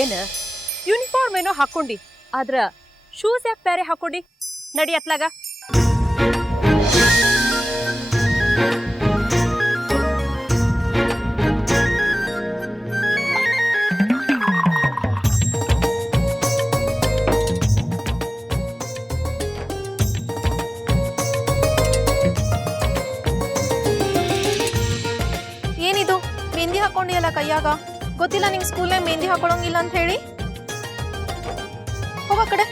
ಏನ ಯೂನಿಫಾರ್ಮ್ ಏನೋ ಹಾಕೊಂಡಿ, ಆದ್ರ ಶೂಸ್ ಯಾಕೆ ಬೇರೆ ಹಾಕೊಂಡಿ? ನಡಿ ಅತ್ಲಾಗ. ಏನಿದು ಮೆಹಂದಿ ಹಾಕೊಂಡಿಯಲ್ಲ ಕೈಯಾಗ? ಗೊತ್ತಿಲ್ಲ ನಿಂಗೆ ಸ್ಕೂಲ್ನಾಗ ಮೆಹಂದಿ ಹಾಕೊಳ್ಳೋಂಗಿಲ್ಲ ಅಂತ ಹೇಳಿ? ಹೋಗ ಕಡೆ.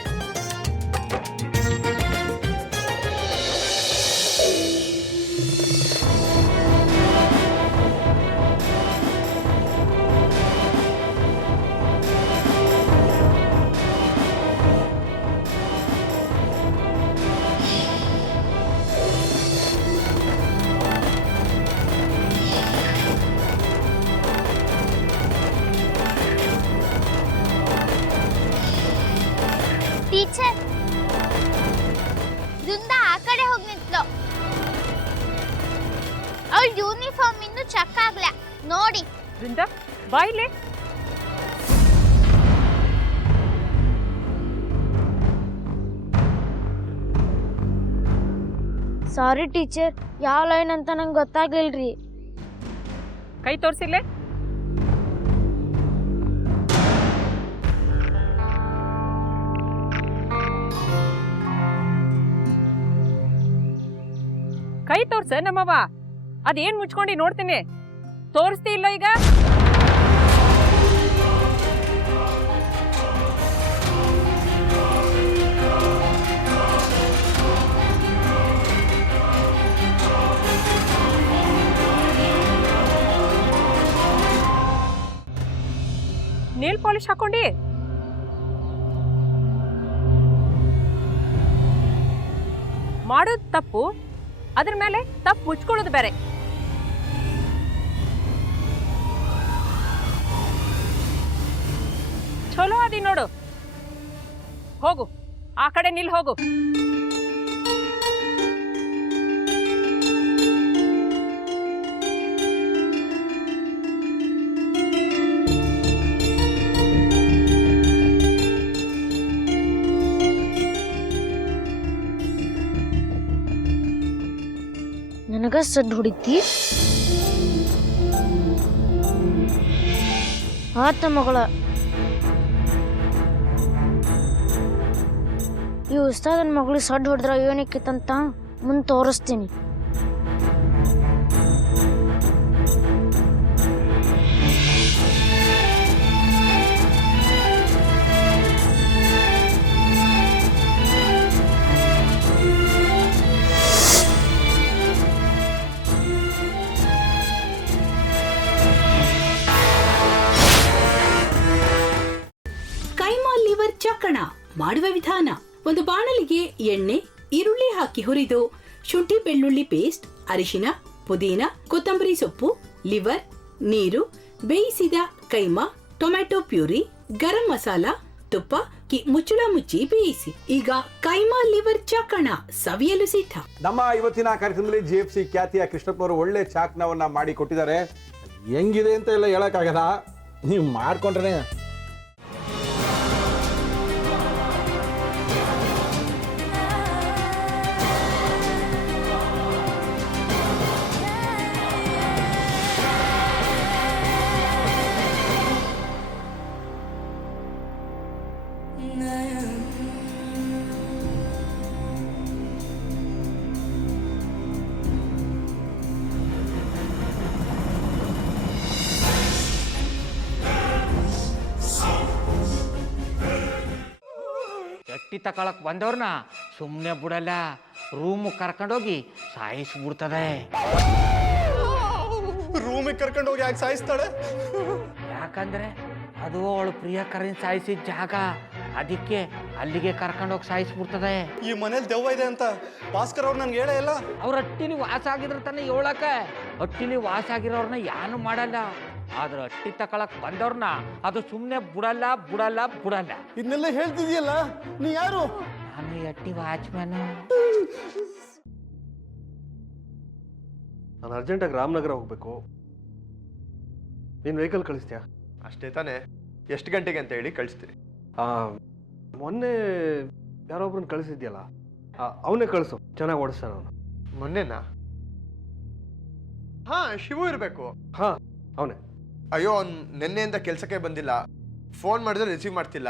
ಟೀಚರ್, ವೃಂದ ಆ ಕಡೆ ಹೋಗಿ ನಿಂತ್ಲು. ಅವಳ ಯೂನಿಫಾರ್ಮ್ ಇನ್ನೂ ಚೆಕ್ ಆಗ್ಲ ನೋಡಿ. ವೃಂದ ಬಾಯಿಲೆ. ಸಾರಿ ಟೀಚರ್, ಯಾವ ಲೈನ್ ಅಂತ ನಂಗೆ ಗೊತ್ತಾಗ್ಲಿಲ್ರಿ. ಕೈ ತೋರ್ಸಿಲ್ಲೆ. ಕೈ ತೋರ್ಸ ನಮ್ಮವ್ವ. ಅದೇನ್ ಮುಚ್ಕೊಂಡಿ ನೋಡ್ತೀನಿ. ತೋರಿಸ್ತಿ ಇಲ್ಲೋ ಈಗ? ನೇಲ್ ಪಾಲಿಶ್ ಹಾಕೊಂಡಿ? ಮಾಡೋದು ತಪ್ಪು, ಅದ್ರ ಮೇಲೆ ತಪ್ಪು ಮುಚ್ಕೊಳ್ಳೋದು ಬೇರೆ. ಚಲೋ ಅದಿ ನೋಡು. ಹೋಗು, ಆ ಕಡೆ ನಿಲ್ ಹೋಗು. ನನಗ ಸದ್ದು ಹೊಡಿತಿ? ಆತ ಮಗಳ. ಈ ಉಸ್ತಾದನ ಮಗಳಿಗೆ ಸಡ್ಡು ಹೊಡೆದ್ರ ಏನಕ್ಕಿತ್ತಂತ ಮುಂದೆ ತೋರಿಸ್ತೀನಿ. ಕೈಮಾ ಲಿವರ್ ಚಕ್ಕಣ ಮಾಡುವ ವಿಧಾನ: ಒಂದು ಬಾಣಲಿಗೆ ಎಣ್ಣೆ, ಈರುಳ್ಳಿ ಹಾಕಿ ಹುರಿದು ಶುಂಠಿ ಬೆಳ್ಳುಳ್ಳಿ ಪೇಸ್ಟ್, ಅರಿಶಿನ, ಪುದೀನ, ಕೊತ್ತಂಬರಿ ಸೊಪ್ಪು, ಲಿವರ್, ನೀರು, ಬೇಯಿಸಿದ ಕೈಮಾ, ಟೊಮ್ಯಾಟೊ ಪ್ಯೂರಿ, ಗರಂ ಮಸಾಲ, ತುಪ್ಪ ಮುಚ್ಚಳ ಮುಚ್ಚಿ ಬೇಯಿಸಿ. ಈಗ ಕೈಮಾ ಲಿವರ್ ಚಾಕಣ ಸವಿಯಲು ಸಿದ್ಧ. ನಮ್ಮ ಇವತ್ತಿನ ಕಾರ್ಯಕ್ರಮದಲ್ಲಿ GFC ಖ್ಯಾತಿಯ ಕೃಷ್ಣಪ್ಪನವರು ಒಳ್ಳೆ ಚಾಕ್ನವನ್ನ ಮಾಡಿ ಕೊಟ್ಟಿದ್ದಾರೆ. ಹೆಂಗಿದೆ ಅಂತ ಎಲ್ಲ ಹೇಳಕ್ಕಾಗಲ್ಲ, ನೀವು ಮಾಡ್ಕೊಂಡ್ರೆ. ಎಟ್ಟಿ ತಕೊಳಕ್ ಬಂದವ್ರನ್ನ ಸುಮ್ಮನೆ ಬಿಡಲ್ಲ, ರೂಮ್ ಕರ್ಕೊಂಡೋಗಿ ಸಾಯಿಸ್ಬಿಡ್ತದೆ. ರೂಮಿಗೆ ಕರ್ಕೊಂಡೋಗಿ ಯಾಕೆ ಸಾಯಿಸ್ತಾಳೆ? ಯಾಕಂದ್ರೆ ಅದು ಅವಳು ಪ್ರಿಯಕರನ್ ಸಾಯಿಸಿದ ಜಾಗ, ಅದಕ್ಕೆ ಅಲ್ಲಿಗೆ ಕರ್ಕೊಂಡೋಗಿ ಸಾಯಿಸ್ಬಿಡ್ತದೆ. ಈ ಮನೇಲಿ ದೆವ್ವ ಇದೆ ಅಂತ ಭಾಸ್ಕರ್ ಅವ್ರು ನನ್ಗೆ ಹೇಳೇ ಇಲ್ಲ. ಅವ್ರ ಹಟ್ಟಿಲಿ ವಾಸ ಆಗಿದ್ರ ತಾನೆ ಹೇಳಕ. ಹಟ್ಟಿಲಿ ವಾಸ ಆಗಿರೋರ್ನ ಏನು ಮಾಡಲ್ಲ, ಆದ್ರೆ ಹಟ್ಟಿ ತಕೊಳಕ್ ಬಂದವ್ರನ್ನ ಅದು ಸುಮ್ಮನೆ ಬಿಡಲ್ಲ ಬಿಡಲ್ಲ ಬಿಡಲ್ಲ. ಇದನ್ನೆಲ್ಲ ಹೇಳ್ತಿದ್ಯಲ್ಲ, ನೀ ಯಾರು? ನಾನು ಹಟ್ಟಿ ವಾಚ್ಮ್ಯಾನ್. ನಾನು ಅರ್ಜೆಂಟಾಗಿ ರಾಮನಗರ ಹೋಗ್ಬೇಕು. ನೀನು ವೆಹಿಕಲ್ ಕಳಿಸ್ತೀಯಾ? ಅಷ್ಟೇ ತಾನೆ? ಎಷ್ಟು ಗಂಟೆಗೆ ಅಂತ ಹೇಳಿ ಕಳಿಸ್ತೀನಿ. ಮೊನ್ನೆ ಯಾರೊಬ್ರನ್ನ ಕಳಿಸಿದ್ಯಲ್ಲ ಅವನೇ ಕಳಿಸು, ಚೆನ್ನಾಗಿ ಓಡಿಸ್ತಾನ ಅವನು. ಮೊನ್ನೆನಾ? ಹಾಂ, ಶಿವು ಇರಬೇಕು. ಹಾಂ, ಅವನೇ. ಅಯ್ಯೋ, ಅವ್ನು ನಿನ್ನೆಯಿಂದ ಕೆಲಸಕ್ಕೆ ಬಂದಿಲ್ಲ. ಫೋನ್ ಮಾಡಿದ್ರೆ ರಿಸೀವ್ ಮಾಡ್ತಿಲ್ಲ.